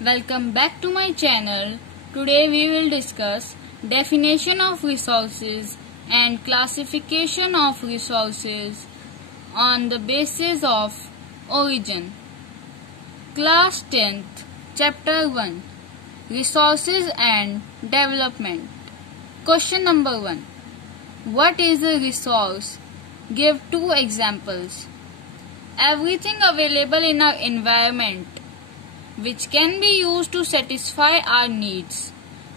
Welcome back to my channel. Today we will discuss definition of resources and classification of resources on the basis of origin. Class 10th, Chapter 1, Resources and Development. Question number 1. What is a resource? Give 2 examples. Everything available in our environment which can be used to satisfy our needs,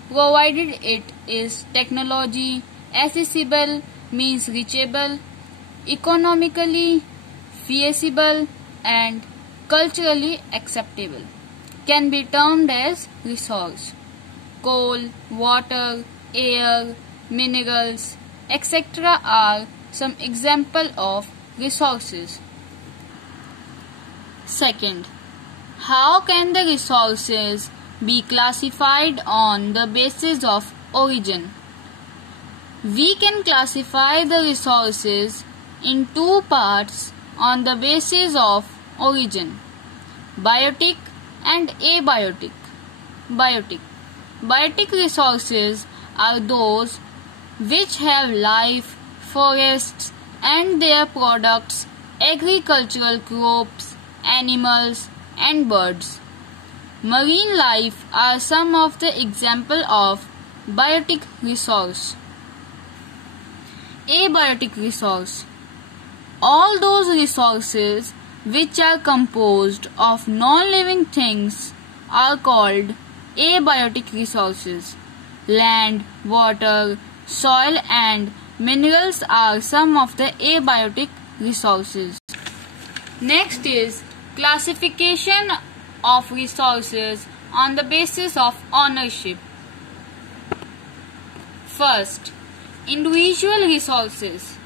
provided it is technology, accessible, means reachable, economically feasible and culturally acceptable, can be termed as resource. Coal, water, air, minerals, etc. are some example of resources. Second, how can the resources be classified on the basis of origin? We can classify the resources in 2 parts on the basis of origin: biotic and abiotic. Biotic resources are those which have life, forests and their products, agricultural crops, animals and birds. Marine life are some of the example of biotic resource. Abiotic resource. All those resources which are composed of non-living things are called abiotic resources. Land, water, soil and minerals are some of the abiotic resources. Next is classification of resources on the basis of ownership. First, individual resources.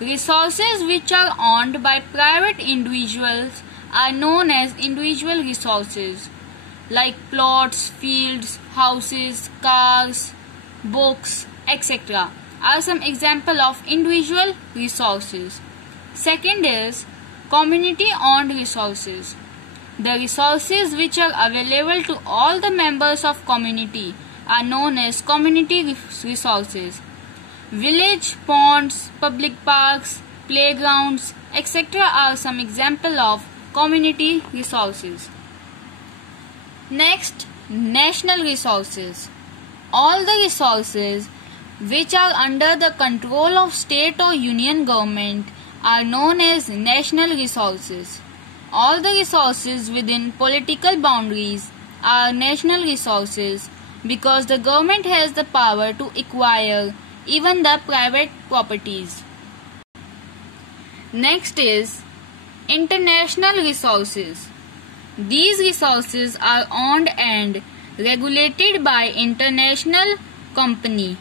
Resources which are owned by private individuals are known as individual resources, like plots, fields, houses, cars, books, etc. are some example of individual resources. Second is community-owned resources. The resources which are available to all the members of community are known as community resources. Village, ponds, public parks, playgrounds, etc. are some example of community resources. Next, national resources. All the resources which are under the control of state or union government are known as national resources. All the resources within political boundaries are national resources because the government has the power to acquire even the private properties. Next is international resources. These resources are owned and regulated by international company.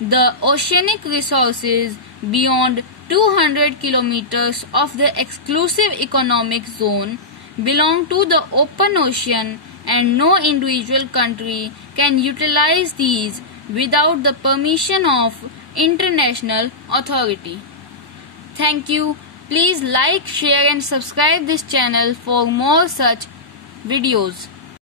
The oceanic resources beyond 200 kilometers of the exclusive economic zone belong to the open ocean and no individual country can utilize these without the permission of international authority. Thank you. Please like, share and subscribe this channel for more such videos.